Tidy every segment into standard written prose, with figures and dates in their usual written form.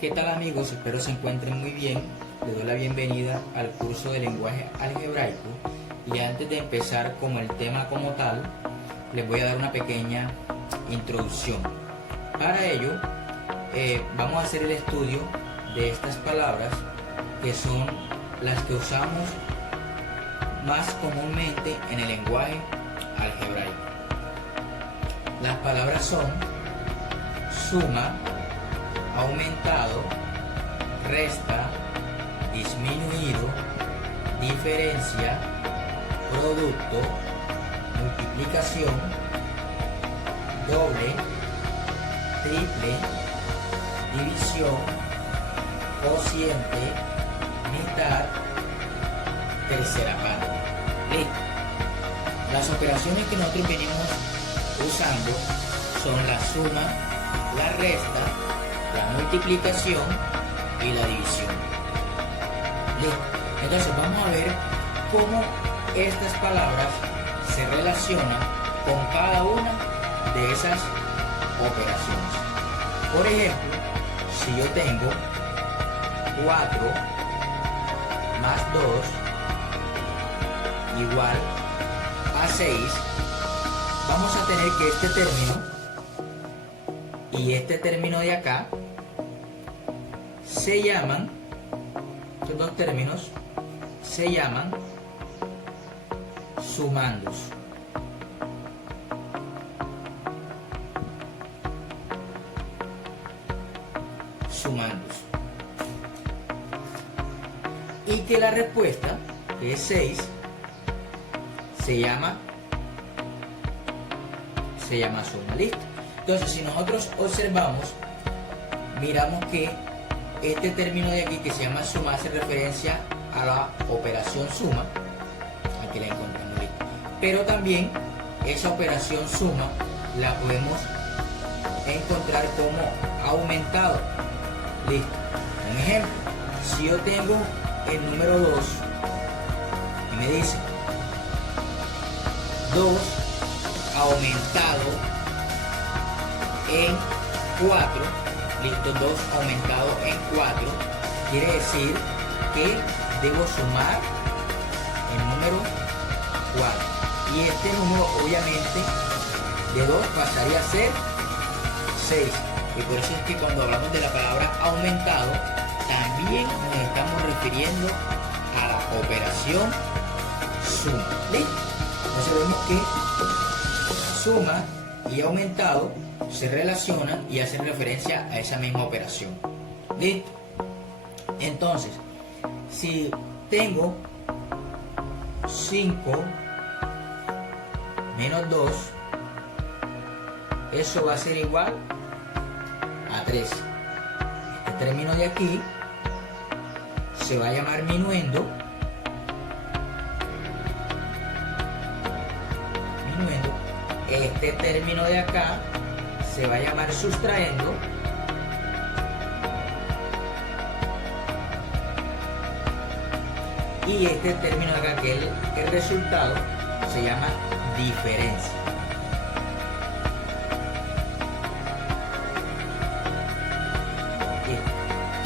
¿Qué tal amigos? Espero se encuentren muy bien. Les doy la bienvenida al curso de lenguaje algebraico y antes de empezar como el tema como tal, les voy a dar una pequeña introducción. Para ello, vamos a hacer el estudio de estas palabras que son las que usamos más comúnmente en el lenguaje algebraico. Las palabras son suma, aumentado, resta, disminuido, diferencia, producto, multiplicación, doble, triple, división, cociente, mitad, tercera parte. Listo. Las operaciones que nosotros venimos usando son la suma, la resta, la multiplicación y la división. Listo. Entonces vamos a ver cómo estas palabras se relacionan con cada una de esas operaciones. Por ejemplo, si yo tengo 4 más 2 igual a 6, vamos a tener que este término y este término de acá se llaman, estos dos términos se llaman sumandos. Sumandos. Y que la respuesta, que es 6, se llama suma. Listo. Entonces, si nosotros observamos, miramos que este término de aquí que se llama suma hace referencia a la operación suma. Aquí la encontramos. Listo. Pero también esa operación suma la podemos encontrar como aumentado. Listo. Un ejemplo, si yo tengo el número 2 y me dice 2 aumentado en 4, listo, 2 aumentado en 4, quiere decir que debo sumar el número 4. Y este número obviamente de 2 pasaría a ser 6. Y por eso es que cuando hablamos de la palabra aumentado, también nos estamos refiriendo a la operación suma. ¿Listo? Entonces vemos que suma y aumentado se relacionan y hacen referencia a esa misma operación. ¿Listo? Entonces, si tengo 5 menos 2, eso va a ser igual a 3. Este término de aquí se va a llamar minuendo. Este término de acá se va a llamar sustrayendo. Y este término de acá, que es el resultado, se llama diferencia.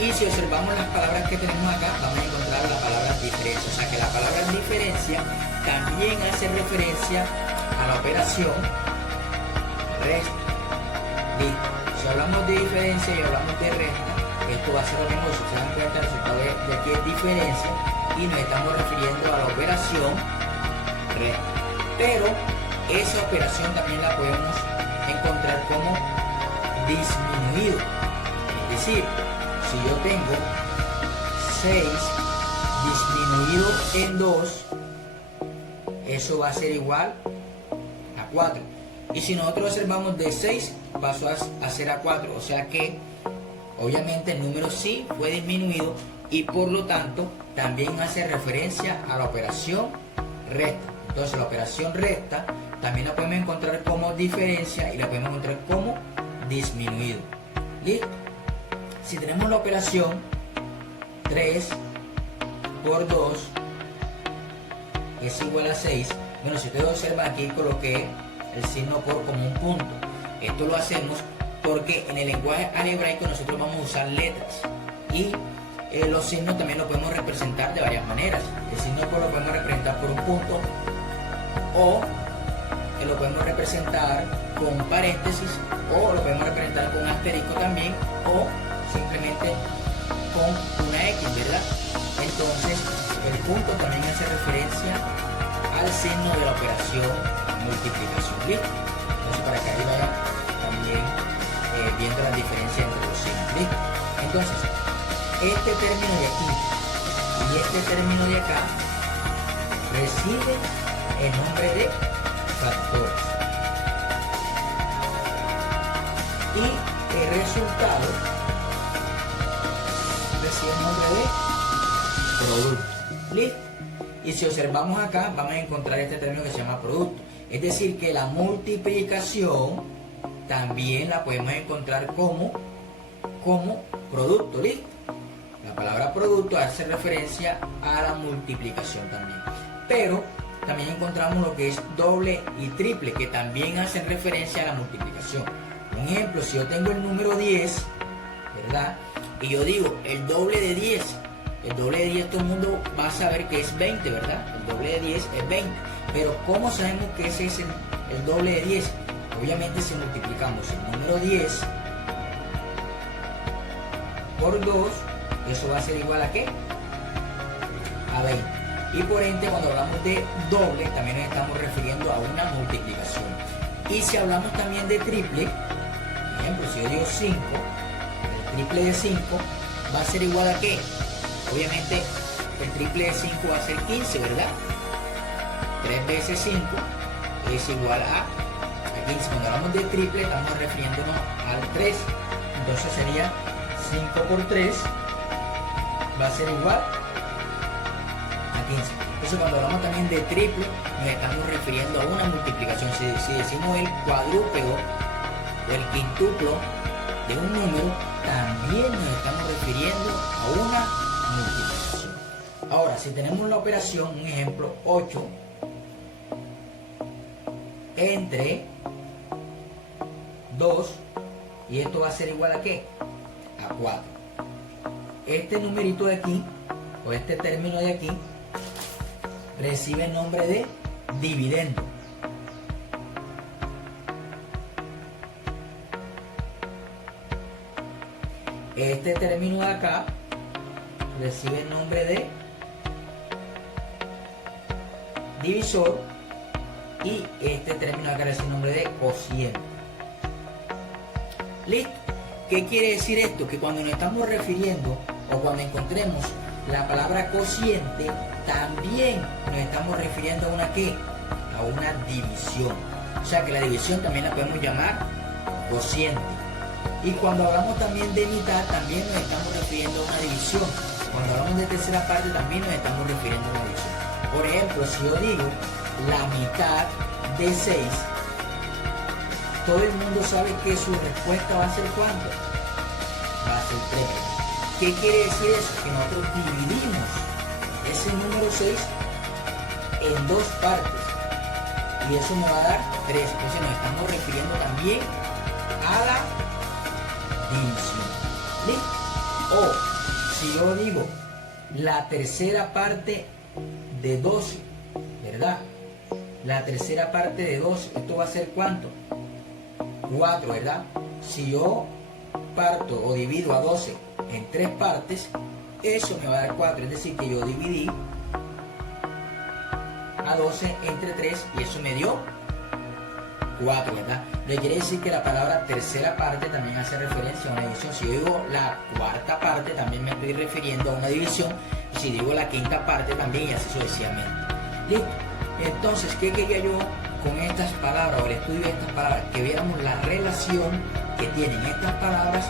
Y si observamos las palabras que tenemos acá, vamos a encontrar la palabra diferencia. O sea que la palabra diferencia también hace referencia a la operación resta. Listo. Si hablamos de diferencia y hablamos de resta, esto va a ser lo mismo. Si se dan cuenta, el resultado de aquí es diferencia y nos estamos refiriendo a la operación resta. Pero esa operación también la podemos encontrar como disminuido. Es decir, si yo tengo 6 disminuido en 2, eso va a ser igual a 4. Y si nosotros observamos, de 6 pasó a ser a 4. O sea que obviamente el número sí fue disminuido y por lo tanto también hace referencia a la operación resta. Entonces la operación resta también la podemos encontrar como diferencia y la podemos encontrar como disminuido. ¿Listo? Si tenemos la operación 3 por 2 es igual a 6, bueno, si ustedes observan aquí coloqué el signo por como un punto. Esto lo hacemos porque en el lenguaje algebraico nosotros vamos a usar letras y los signos también los podemos representar de varias maneras. El signo lo podemos representar por un punto o lo podemos representar con paréntesis o lo podemos representar con un asterisco también o simplemente con una X, ¿verdad? Entonces el punto también hace referencia al signo de la operación multiplicación. ¿Listo? Entonces para que ahí vayan también viendo la diferencia entre los signos. ¿Listo? Entonces este término de aquí y este término de acá reciben el nombre de factores y el resultado recibe el nombre de producto. ¿Listo? Y si observamos acá vamos a encontrar este término que se llama producto, es decir que la multiplicación también la podemos encontrar como producto. ¿Listo? La palabra producto hace referencia a la multiplicación también, pero también encontramos lo que es doble y triple, que también hacen referencia a la multiplicación. Un ejemplo, si yo tengo el número 10, ¿verdad? Y yo digo el doble de 10. El doble de 10 todo el mundo va a saber que es 20, ¿verdad? El doble de 10 es 20. Pero ¿cómo sabemos que ese es el doble de 10? Obviamente si multiplicamos el número 10 por 2, eso va a ser igual a ¿qué? A 20. Y por ende, cuando hablamos de doble, también nos estamos refiriendo a una multiplicación. Y si hablamos también de triple, por ejemplo, si yo digo 5, el triple de 5 va a ser igual a ¿qué? Obviamente, el triple de 5 va a ser 15, ¿verdad? 3 veces 5 es igual a 15. Cuando hablamos de triple, estamos refiriéndonos al 3. Entonces sería 5 por 3 va a ser igual a 15. Entonces cuando hablamos también de triple nos estamos refiriendo a una multiplicación. Si decimos el cuadrúpedo o el quintuplo de un número, también nos estamos refiriendo a una multiplicación. Ahora, si tenemos la operación, un ejemplo, 8 entre 2, y esto va a ser igual a ¿qué? A 4. Este numerito de aquí, o este término de aquí, recibe el nombre de dividendo. Este término de acá recibe el nombre de divisor y este término de acá recibe el nombre de cociente. ¿Listo? ¿Qué quiere decir esto? Que cuando nos estamos refiriendo o cuando encontremos la palabra cociente, también nos estamos refiriendo a una ¿qué? A una división. O sea que la división también la podemos llamar cociente. Y cuando hablamos también de mitad, también nos estamos refiriendo a una división. Cuando hablamos de tercera parte, también nos estamos refiriendo a una división. Por ejemplo, si yo digo la mitad de 6, todo el mundo sabe que su respuesta va a ser ¿cuánto? Va a ser 3. ¿Qué quiere decir eso? Que nosotros dividimos ese número 6 en dos partes y eso nos va a dar 3. Entonces nos estamos refiriendo también a la división. ¿Listo? O si yo digo la tercera parte de 12, ¿verdad? La tercera parte de 12, esto va a ser ¿cuánto? 4, ¿verdad? Si yo parto o divido a 12 en 3 partes, eso me va a dar 4, es decir que yo dividí a 12 entre 3 y eso me dio 4, ¿verdad? Le quiere decir que la palabra tercera parte también hace referencia a una división. Si yo digo la cuarta parte, también me estoy refiriendo a una división. Y si digo la quinta parte, también, y así sucesivamente. ¿Listo? Entonces, ¿qué quería yo con estas palabras o el estudio de estas palabras? Que viéramos la relación que tienen estas palabras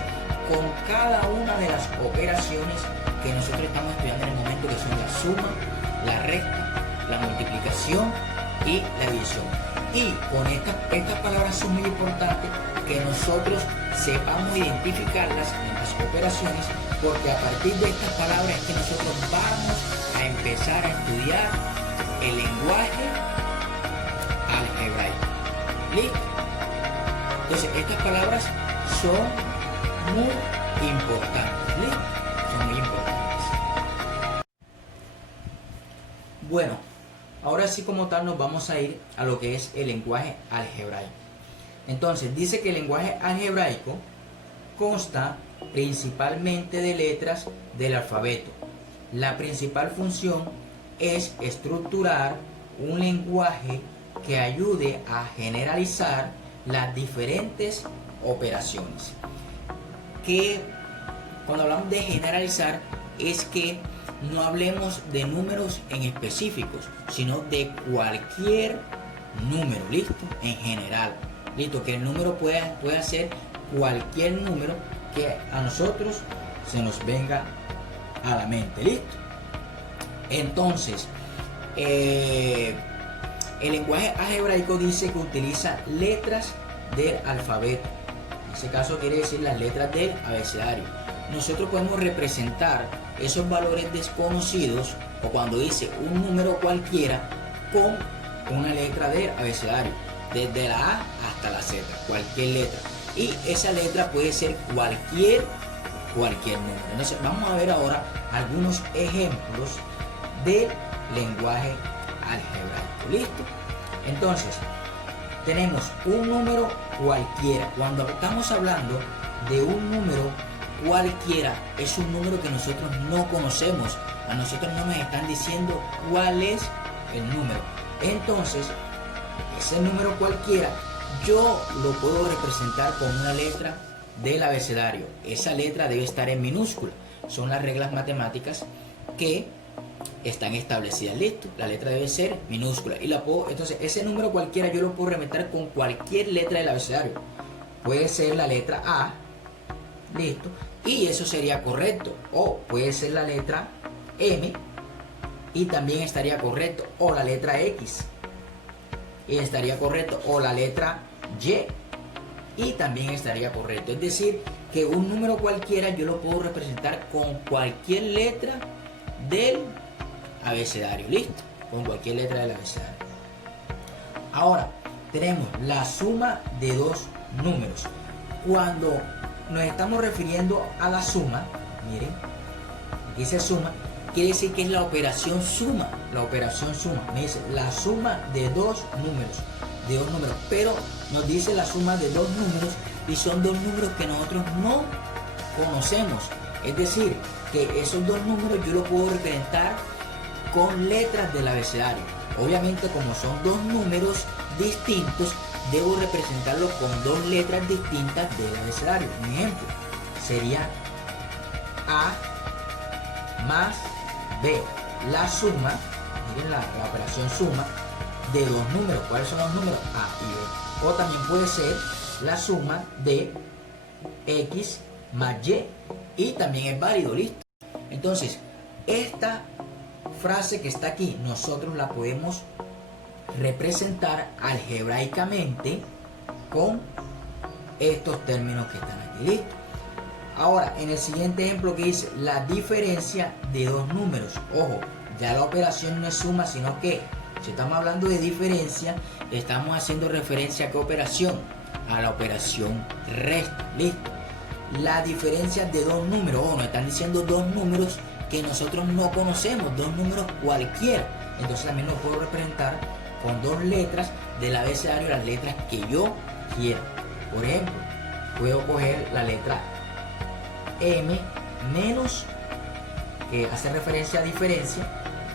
con cada una de las operaciones que nosotros estamos estudiando en el momento, que son la suma, la resta, la multiplicación y la división. Y con estas palabras son muy importantes que nosotros sepamos identificarlas en las operaciones, porque a partir de estas palabras es que nosotros vamos a empezar a estudiar el lenguaje algebraico. ¿Listo? Entonces estas palabras son muy importantes. ¿Listo? Son muy importantes. Bueno, ahora sí como tal nos vamos a ir a lo que es el lenguaje algebraico. Entonces dice que el lenguaje algebraico consta principalmente de letras del alfabeto. La principal función es estructurar un lenguaje que ayude a generalizar las diferentes operaciones. Que cuando hablamos de generalizar es que no hablemos de números en específicos, sino de cualquier número, ¿listo? En general, ¿listo? Que el número pueda ser cualquier número que a nosotros se nos venga a la mente, ¿listo? Entonces, el lenguaje algebraico dice que utiliza letras del alfabeto. En ese caso quiere decir las letras del abecedario. Nosotros podemos representar esos valores desconocidos, o cuando dice un número cualquiera, con una letra del abecedario, desde la A hasta la Z, cualquier letra. Y esa letra puede ser cualquier número. Entonces vamos a ver ahora algunos ejemplos de lenguaje algebraico. ¿Listo? Entonces, tenemos un número cualquiera. Cuando estamos hablando de un número cualquiera, es un número que nosotros no conocemos. A nosotros no nos están diciendo cuál es el número. Entonces, ese número cualquiera yo lo puedo representar con una letra del abecedario. Esa letra debe estar en minúscula. Son las reglas matemáticas que están establecidas. Listo, la letra debe ser minúscula y la puedo, entonces ese número cualquiera yo lo puedo representar con cualquier letra del abecedario. Puede ser la letra A, listo, y eso sería correcto, o puede ser la letra M y también estaría correcto, o la letra X y estaría correcto, o la letra Y y también estaría correcto. Es decir, que un número cualquiera yo lo puedo representar con cualquier letra del abecedario. Listo, con cualquier letra del abecedario. Ahora tenemos la suma de dos números. Cuando nos estamos refiriendo a la suma, miren, aquí dice suma, quiere decir que es la operación suma. La operación suma me dice la suma de dos números, pero nos dice la suma de dos números y son dos números que nosotros no conocemos. Es decir, que esos dos números yo los puedo representar con letras del abecedario. Obviamente, como son dos números distintos, debo representarlos con dos letras distintas del abecedario. Un ejemplo sería A más B. La suma, miren la operación suma de dos números. ¿Cuáles son los números? A y B. O también puede ser la suma de X más Y. Y también es válido, ¿listo? Entonces, esta frase que está aquí, nosotros la podemos representar algebraicamente con estos términos que están aquí, ¿listo? Ahora, en el siguiente ejemplo que dice la diferencia de dos números. Ojo, ya la operación no es suma, sino que si estamos hablando de diferencia, estamos haciendo referencia a qué operación, a la operación resta, ¿listo? La diferencia de dos números, nos están diciendo dos números que nosotros no conocemos, dos números cualquiera. Entonces también lo puedo representar con dos letras del abecedario, las letras que yo quiera. Por ejemplo, puedo coger la letra M menos, que hace referencia a diferencia,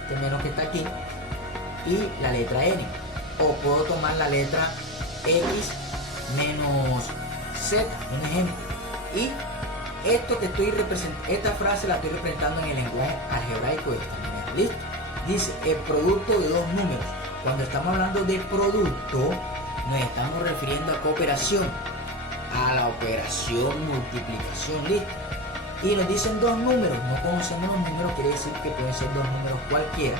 este menos que está aquí, y la letra N. O puedo tomar la letra X menos Z, un ejemplo. Y esto que estoy representando, esta frase la estoy representando en el lenguaje algebraico de esta manera. ¿Listo? Dice el producto de dos números. Cuando estamos hablando de producto, nos estamos refiriendo a cooperación, a la operación multiplicación. ¿Listo? Y nos dicen dos números, no conocemos los números, quiere decir que pueden ser dos números cualquiera,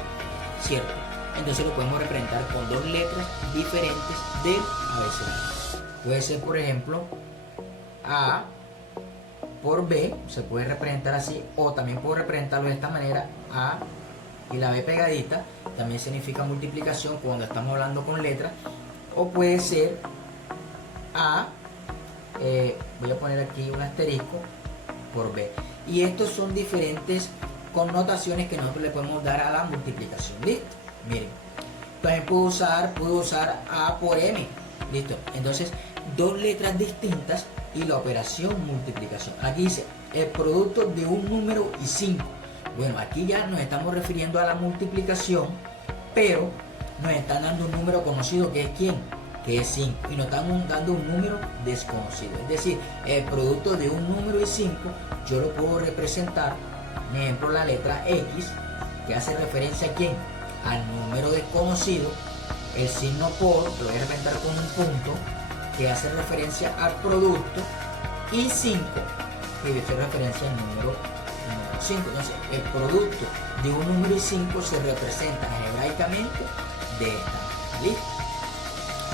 ¿cierto? Entonces lo podemos representar con dos letras diferentes del abecedario. Puede ser, por ejemplo, A por B, se puede representar así, o también puedo representarlo de esta manera, A y la B pegadita, también significa multiplicación cuando estamos hablando con letras, o puede ser A voy a poner aquí un asterisco por b. Y estos son diferentes connotaciones que nosotros le podemos dar a la multiplicación. Listo, miren, también puedo usar a por m. Listo, entonces dos letras distintas y la operación multiplicación. Aquí dice el producto de un número y 5. Bueno, aquí ya nos estamos refiriendo a la multiplicación, pero nos están dando un número conocido, que es ¿quién? Que es 5, y nos están dando un número desconocido. Es decir, el producto de un número y 5 yo lo puedo representar, por ejemplo, la letra X, que hace referencia a ¿quién? Al número desconocido. El signo por lo voy a representar con un punto, que hace referencia al producto, y 5, que hace referencia al número 5. Entonces, el producto de un número y 5 se representa algebraicamente de esta manera. ¿Listo?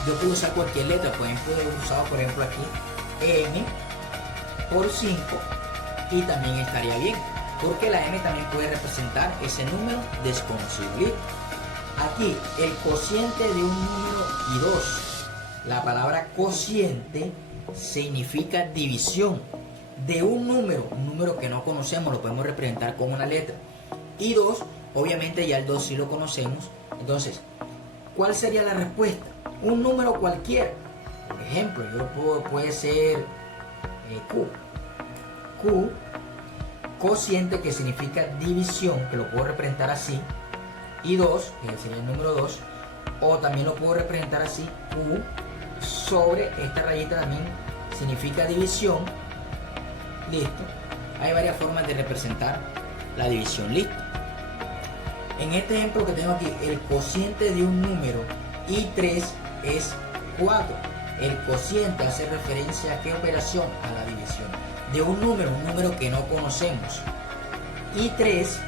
Yo puedo usar cualquier letra, pueden usar, por ejemplo, aquí m por 5, y también estaría bien, porque la m también puede representar ese número desconocido. ¿Listo? Aquí el cociente de un número y 2. La palabra cociente significa división de un número que no conocemos, lo podemos representar con una letra. Y 2, obviamente ya el 2 sí lo conocemos. Entonces, ¿cuál sería la respuesta? Un número cualquiera. Por ejemplo, puede ser Q. Q, cociente, que significa división, que lo puedo representar así. Y 2, que sería el número 2. O también lo puedo representar así, Q sobre esta rayita también significa división. Listo. Hay varias formas de representar la división. Listo. En este ejemplo que tengo aquí, el cociente de un número y 3 es 4. El cociente hace referencia a qué operación, a la división de un número que no conocemos. Y 3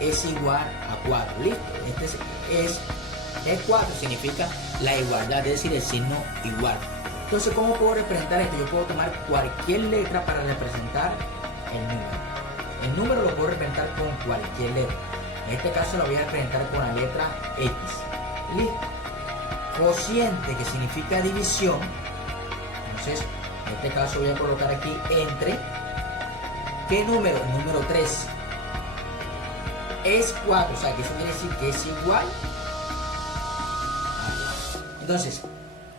es igual a 4. Listo. Este es 4, significa la igualdad, es decir, el signo igual. Entonces, ¿cómo puedo representar esto? Yo puedo tomar cualquier letra para representar el número. El número lo puedo representar con cualquier letra. En este caso lo voy a representar con la letra X. Listo. Cociente, que significa división. Entonces, en este caso voy a colocar aquí entre. ¿Qué número? El número 3. Es 4, o sea que eso quiere decir que es igual a 4. Entonces,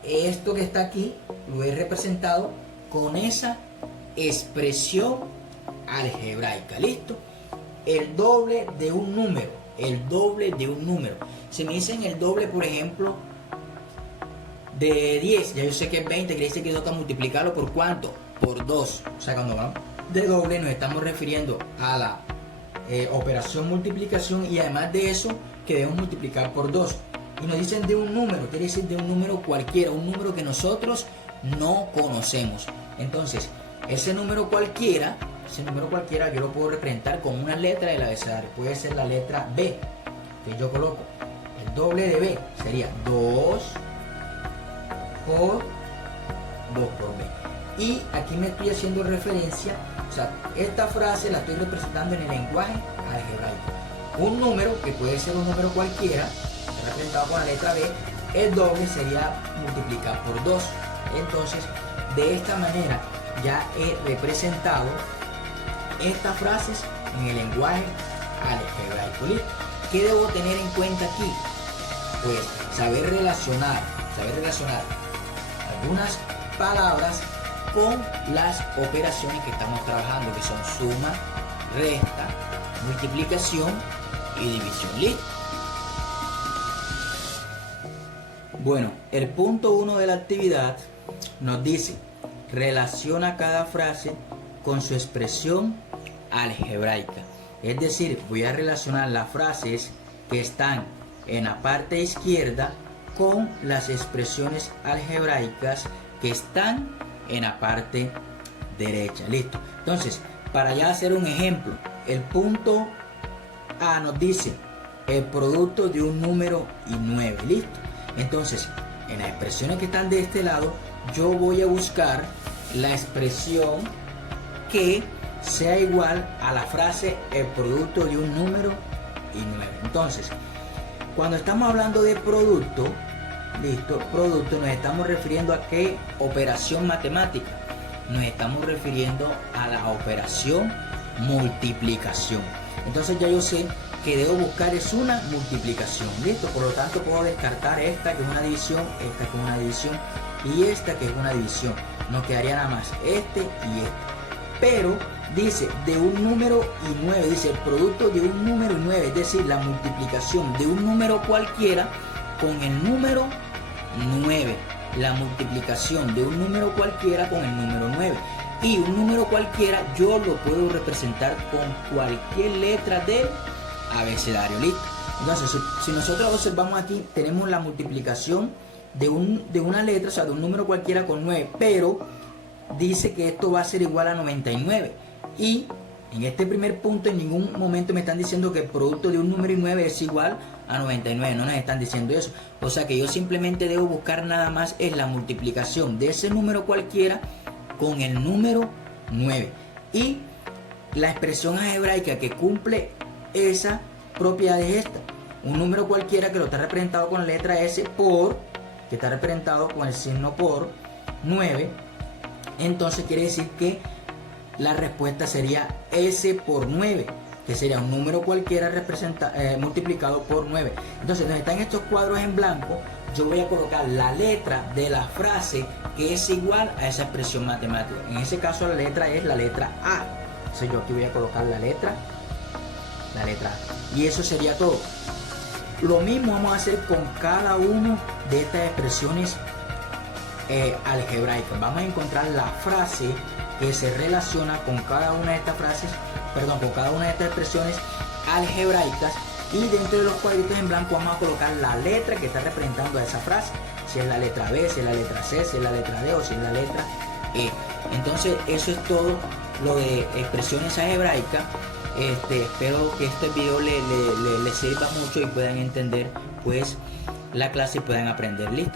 esto que está aquí lo he representado con esa expresión algebraica. ¿Listo? El doble de un número. El doble de un número. Si me dicen el doble, por ejemplo, de 10, ya yo sé que es 20, quiere decir que toca multiplicarlo por ¿cuánto? Por 2. O sea, cuando hablamos de doble nos estamos refiriendo a la operación multiplicación, y además de eso que debemos multiplicar por 2. Y nos dicen de un número, quiere decir de un número cualquiera, un número que nosotros no conocemos. Entonces, ese número cualquiera yo lo puedo representar con una letra del abecedario. Puede ser la letra B, que yo coloco el doble de B, sería 2 por 2 por B. Y aquí me estoy haciendo referencia, o sea, esta frase la estoy representando en el lenguaje algebraico. Un número, que puede ser un número cualquiera, representado con la letra B, el doble sería multiplicar por 2. Entonces, de esta manera ya he representado estas frases en el lenguaje algebraico. ¿Listo? ¿Qué debo tener en cuenta aquí? Pues saber relacionar algunas palabras con las operaciones que estamos trabajando, que son suma, resta, multiplicación y división. ¿Listo? Bueno, el punto 1 de la actividad nos dice: relaciona cada frase con su expresión algebraica. Es decir, voy a relacionar las frases que están en la parte izquierda con las expresiones algebraicas que están en la parte derecha. Listo. Entonces, para ya hacer un ejemplo, el punto A nos dice el producto de un número y 9. Listo. Entonces, en las expresiones que están de este lado, yo voy a buscar la expresión que sea igual a la frase el producto de un número y 9. Entonces, cuando estamos hablando de producto, listo, producto, nos estamos refiriendo a qué operación matemática. Nos estamos refiriendo a la operación multiplicación. Entonces ya yo sé que debo buscar es una multiplicación, listo, por lo tanto puedo descartar esta que es una división, esta que es una división y esta que es una división. Nos quedaría nada más este y este. Pero dice de un número y 9, dice el producto de un número y 9, es decir, la multiplicación de un número cualquiera con el número 9. La multiplicación de un número cualquiera con el número 9. Y un número cualquiera yo lo puedo representar con cualquier letra del abecedario, listo. Entonces, si nosotros observamos aquí, tenemos la multiplicación de una letra, o sea, de un número cualquiera con 9, pero dice que esto va a ser igual a 99. Y en este primer punto en ningún momento me están diciendo que el producto de un número y 9 es igual a 99, no nos están diciendo eso. O sea que yo simplemente debo buscar nada más es la multiplicación de ese número cualquiera con el número 9. Y la expresión algebraica que cumple esa propiedad es esta. Un número cualquiera que lo está representado con la letra S por, que está representado con el signo por 9. Entonces quiere decir que la respuesta sería S por 9, que sería un número cualquiera multiplicado por 9. Entonces, donde están estos cuadros en blanco, yo voy a colocar la letra de la frase que es igual a esa expresión matemática. En ese caso la letra es la letra A. Entonces yo aquí voy a colocar la letra A. Y eso sería todo. Lo mismo vamos a hacer con cada una de estas expresiones algebraicas. Vamos a encontrar la frase que se relaciona con cada una de estas frases, con cada una de estas expresiones algebraicas, y dentro de los cuadritos en blanco vamos a colocar la letra que está representando a esa frase, si es la letra B, si es la letra C, si es la letra D o si es la letra E. Entonces eso es todo lo de expresiones algebraicas. Espero que este video le sirva mucho y puedan entender pues la clase y puedan aprender. Listo.